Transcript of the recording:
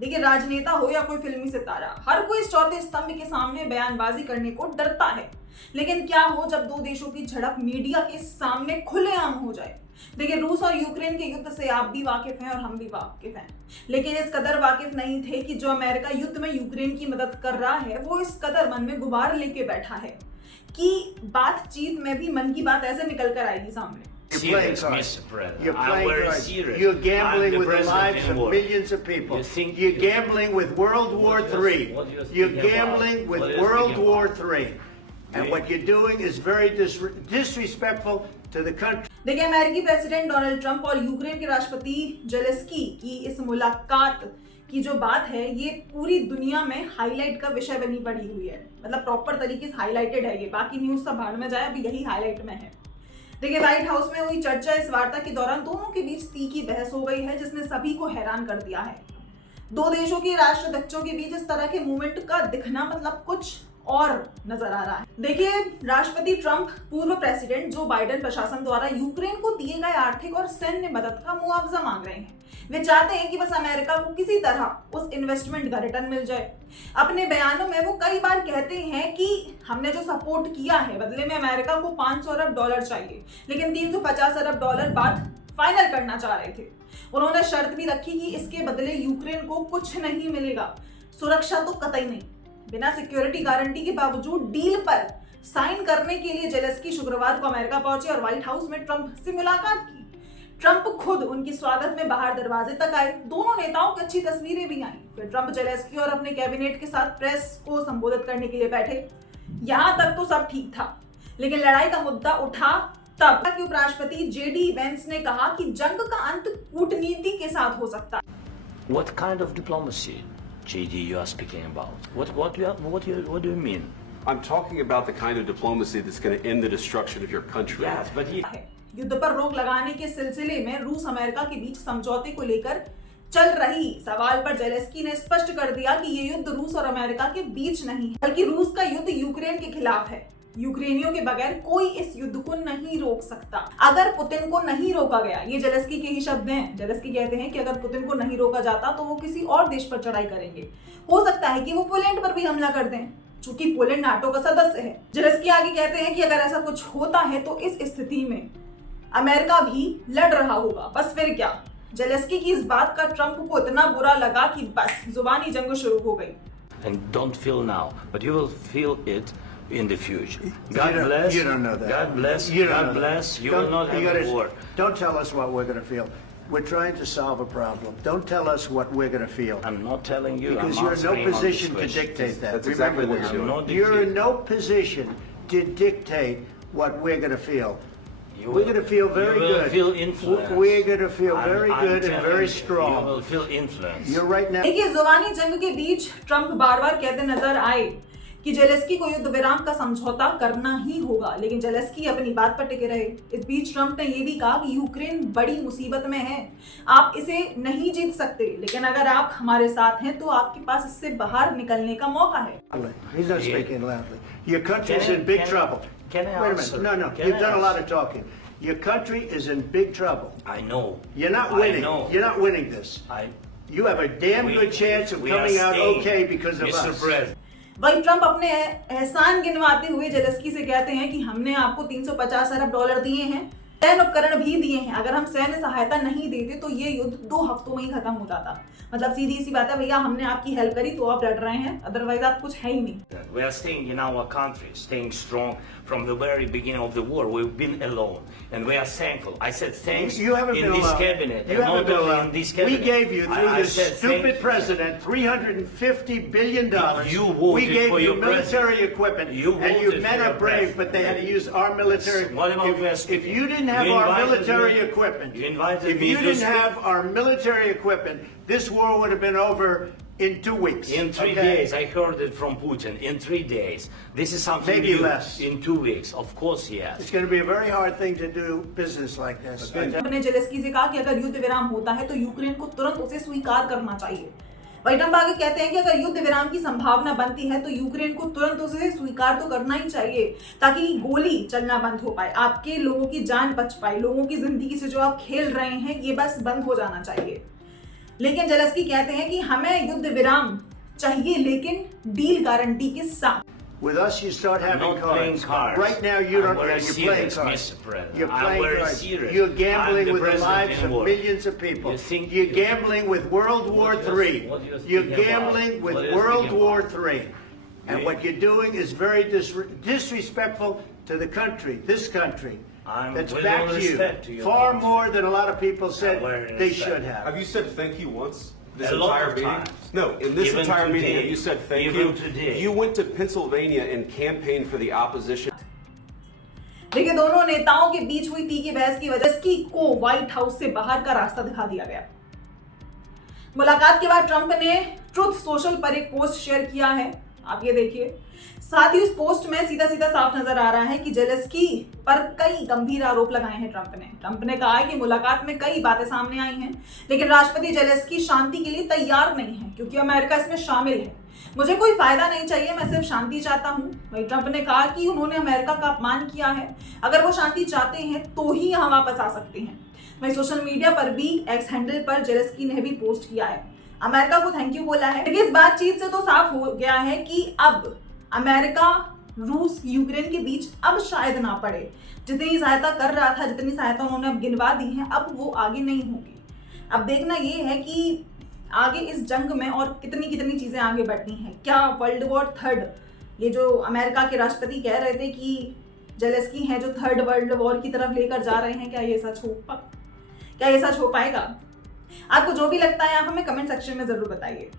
देखिए, राजनेता हो या कोई फिल्मी सितारा, हर कोई इस चौथे स्तंभ के सामने बयानबाजी करने को डरता है। लेकिन क्या हो जब दो देशों की झड़प मीडिया के सामने खुलेआम हो जाए। देखिए, रूस और यूक्रेन के युद्ध से आप भी वाकिफ हैं और हम भी वाकिफ हैं, लेकिन इस कदर वाकिफ नहीं थे कि जो अमेरिका युद्ध में यूक्रेन की मदद कर रहा है वो इस कदर मन में गुबार लेके बैठा है कि बातचीत में भी मन की बात ऐसे निकल कर आएगी सामने। You're playing cards. You're playing cards. You're gambling with the lives of millions of people. You're gambling with World War III. You're gambling with World War III. And what you're doing is very disrespectful to the country. देखिए, अमेरिकी president Donald Trump और Ukraine के राष्ट्रपति Zelensky की इस मुलाकात की जो बात है ये पूरी दुनिया में हाईलाइट का विषय बनी पड़ी हुई है। मतलब प्रॉपर तरीके से हाईलाइटेड है ये, बाकी न्यूज सब भाड़ में जाए, अभी यही हाईलाइट में है। देखिए, व्हाइट हाउस में हुई चर्चा इस वार्ता के दौरान दोनों के बीच तीखी बहस हो गई है जिसने सभी को हैरान कर दिया है। दो देशों के राष्ट्राध्यक्षों के बीच इस तरह के मूवमेंट का दिखना मतलब कुछ और नजर आ रहा है। देखिए, राष्ट्रपति ट्रंप पूर्व प्रेसिडेंट जो बाइडेन प्रशासन द्वारा यूक्रेन को दिए गए आर्थिक और सैन्य मदद का मुआवजा मांग रहे हैं। वे चाहते हैं कि बस अमेरिका को किसी तरह उस इन्वेस्टमेंट का रिटर्न मिल जाए। अपने बयानों में वो कई बार कहते हैं कि हमने जो सपोर्ट किया है बदले में अमेरिका को $500 अरब चाहिए, लेकिन $350 अरब बात फाइनल करना चाह रहे थे। उन्होंने शर्त भी रखी कि इसके बदले यूक्रेन को कुछ नहीं मिलेगा, सुरक्षा तो कतई नहीं। बिना सिक्योरिटी गारंटी के बावजूद डील पर साइन करने के लिए जेलेंस्की शुक्रवार को अमेरिका पहुंचे और व्हाइट हाउस में ट्रंप से मुलाकात की। ट्रंप खुद उनकी स्वागत में बाहर दरवाजे तक आए। दोनों नेताओं की अच्छी तस्वीरें भी आई। फिर ट्रंप जेलेंस्की और अपने कैबिनेट के साथ प्रेस को संबोधित करने के लिए बैठे। यहां तक तो सब ठीक था, लेकिन लड़ाई का मुद्दा उठा तब कि उपराष्ट्रपति जेडी वेंस ने कहा कि जंग का अंत कूटनीति के साथ हो सकता है। What kind of diplomacy, JD, you are speaking about? What do you mean? I'm talking about the kind of diplomacy that's going to end the destruction of your country. Yes, but युद्ध पर रोक लगाने के सिलसिले में रूस America के बीच समझौते को लेकर चल रही सवाल पर जेलेंस्की ने स्पष्ट कर दिया कि ये युद्ध रूस और अमेरिका के बीच नहीं है, बल्कि रूस का युद्ध यूक्रेन के खिलाफ है। यूक्रेनियों के बगैर कोई इस युद्ध को नहीं रोक सकता। अगर पुतिन को नहीं रोका गया, ये जेलेंस्की के ही शब्द हैं। जेलेंस्की कहते हैं कि अगर पुतिन को नहीं रोका जाता तो वो किसी और देश पर चढ़ाई करेंगे। हो सकता है कि वो पोलैंड पर भी हमला कर दें, चूंकि पोलैंड नाटो का सदस्य है। जेलेंस्की आगे कहते हैं कि अगर ऐसा कुछ होता है तो इस स्थिति में अमेरिका भी लड़ रहा होगा। बस फिर क्या। जेलेंस्की की इस बात का ट्रंप को इतना बुरा लगा कि बस जुबानी जंग शुरू हो गई। And don't feel now, but you will feel it in the future. God bless. You don't know that. God bless. You God bless. You will not have a war. Don't tell us what we're going to feel. We're trying to solve a problem. Don't tell us what we're going to feel. I'm not telling you. Because I'm you're in no answering on position this to question. dictate that. That's exactly what Remember you're that. doing. You're in no position to dictate what we're going to feel. You We're going to feel very you will good. Feel influenced. We're going to feel I'm very good and telling very you, strong. You will feel influenced. You're right now. देखिए, जुबानी जंग के बीच Trump बार बार कहते नजर आए कि Zelensky को युद्ध विराम का समझौता करना ही होगा, लेकिन जेलेंस्की अपनी बात पर टिके रहे। इस बीच ट्रंप ने यह भी कहा कि यूक्रेन बड़ी मुसीबत में है, आप इसे नहीं जीत सकते, लेकिन अगर आप हमारे साथ हैं तो आपके पास इससे बाहर निकलने का मौका है। He's not speaking loudly. Your country's in big trouble. Can I Wait a answer? minute. No. Can You've I done a lot answer? of talking. Your country is in big trouble. I know. You're not I winning. know. You're not winning this. You have a damn good chance of we are coming out staying, okay because of Mr. us. President. वही Trump अपने एहसान गिनवाते हुए Zelensky से कहते हैं कि हमने आपको $350 अरब दिए हैं, सैन्य उपकरण भी दिए हैं। अगर हम सैन्य सहायता नहीं देते तो ये युद्ध 2 हफ्तों में ही खत्म हो जाता। मतलब सीधी सी बात है, भैया हमने आपकी हेल्प करी तो आप लड़ रहे हैं, अदरवाइज आप कुछ है ही नहीं। We are staying in our country, staying strong from the very beginning of the war. We've been alone, and we are thankful. I said thanks You haven't in been this alone. cabinet, You and haven't not been only alone. in this cabinet. We gave you, through I your said stupid thank you. president, $350 billion. You voted we gave for you your military president. equipment, You and you voted men for are your brave, president. but they had to use our military. What about West? If you didn't have You our invited military me- equipment, you invited if me you to didn't speak- have our military equipment, this war would have been over in 2 weeks. In 3 okay? days, I heard it from Putin. In 3 days, this is something Maybe new. less. In 2 weeks, of course, yes. It's going to be a very hard thing to do business like this. ने Zelensky से कहा कि अगर युद्ध विराम होता है तो यूक्रेन को तुरंत उसे स्वीकार करना चाहिए। वही ट्रंप आगे कहते हैं कि अगर युद्ध विराम की संभावना बनती है तो यूक्रेन को तुरंत उसे स्वीकार तो करना ही चाहिए, ताकि गोली चलना बंद हो पाए, आपके लोगों की जान बच पाए, लोगों की जिंदगी से जो आप खेल रहे हैं ये बस बंद हो जाना चाहिए। लेकिन जेलेस्की कहते हैं कि हमें युद्ध विराम चाहिए, लेकिन डील गारंटी के साथ। With us, you start having cards. Right now, you don't. You're playing cards. You're playing cards. You're gambling with the lives of millions of people. You're gambling with World War III. You're gambling with World War III. And what you're doing is very disrespectful to the country, this country. That's back to you. Far more than a lot of people said they should have. Have you said thank you once? This A lot entire of meeting? times. No, in this Even entire meeting, today. have you said thank Even you? today. You went to Pennsylvania and campaigned for the opposition. देखिए, दोनों नेताओं के बीच हुई तीखी बहस की वजह से को व्हाइट हाउस से बाहर का रास्ता दिखा दिया गया। मुलाकात के बाद ट्रंप ने ट्रुथ सोशल पर एक पोस्ट शेयर किया है, आप ये देखिए। साथ ही उस पोस्ट में सीधा सीधा साफ नजर आ रहा है कि जेलेस्की पर कई गंभीर आरोप लगाए हैं ट्रंप ने कहा है कि मुलाकात में कई बातें सामने आई हैं, लेकिन राष्ट्रपति जेलेस्की शांति के लिए तैयार नहीं है क्योंकि अमेरिका इसमें शामिल है। मुझे कोई फायदा नहीं चाहिए, मैं सिर्फ शांति चाहता हूं। वहीं ट्रंप ने कहा कि उन्होंने अमेरिका का अपमान किया है, अगर वो शांति चाहते हैं तो ही यहाँ वापस आ सकते हैं। वहीं सोशल मीडिया पर भी एक्स हैंडल पर जेलेस्की ने भी पोस्ट किया है, अमेरिका को थैंक यू बोला है। लेकिन इस बातचीत से तो साफ हो गया है कि अब अमेरिका रूस यूक्रेन के बीच अब शायद ना पड़े। जितनी सहायता कर रहा था, जितनी सहायता उन्होंने अब गिनवा दी है, अब वो आगे नहीं होगी। अब देखना ये है कि आगे इस जंग में और कितनी कितनी चीजें आगे बढ़ती हैं। क्या वर्ल्ड वॉर थर्ड, ये जो अमेरिका के राष्ट्रपति कह रहे थे कि जेलेस्की हैं जो थर्ड वर्ल्ड वॉर की तरफ लेकर जा रहे हैं, क्या ये सच हो पाएगा? आपको जो भी लगता है आप हमें कमेंट सेक्शन में जरूर बताइए।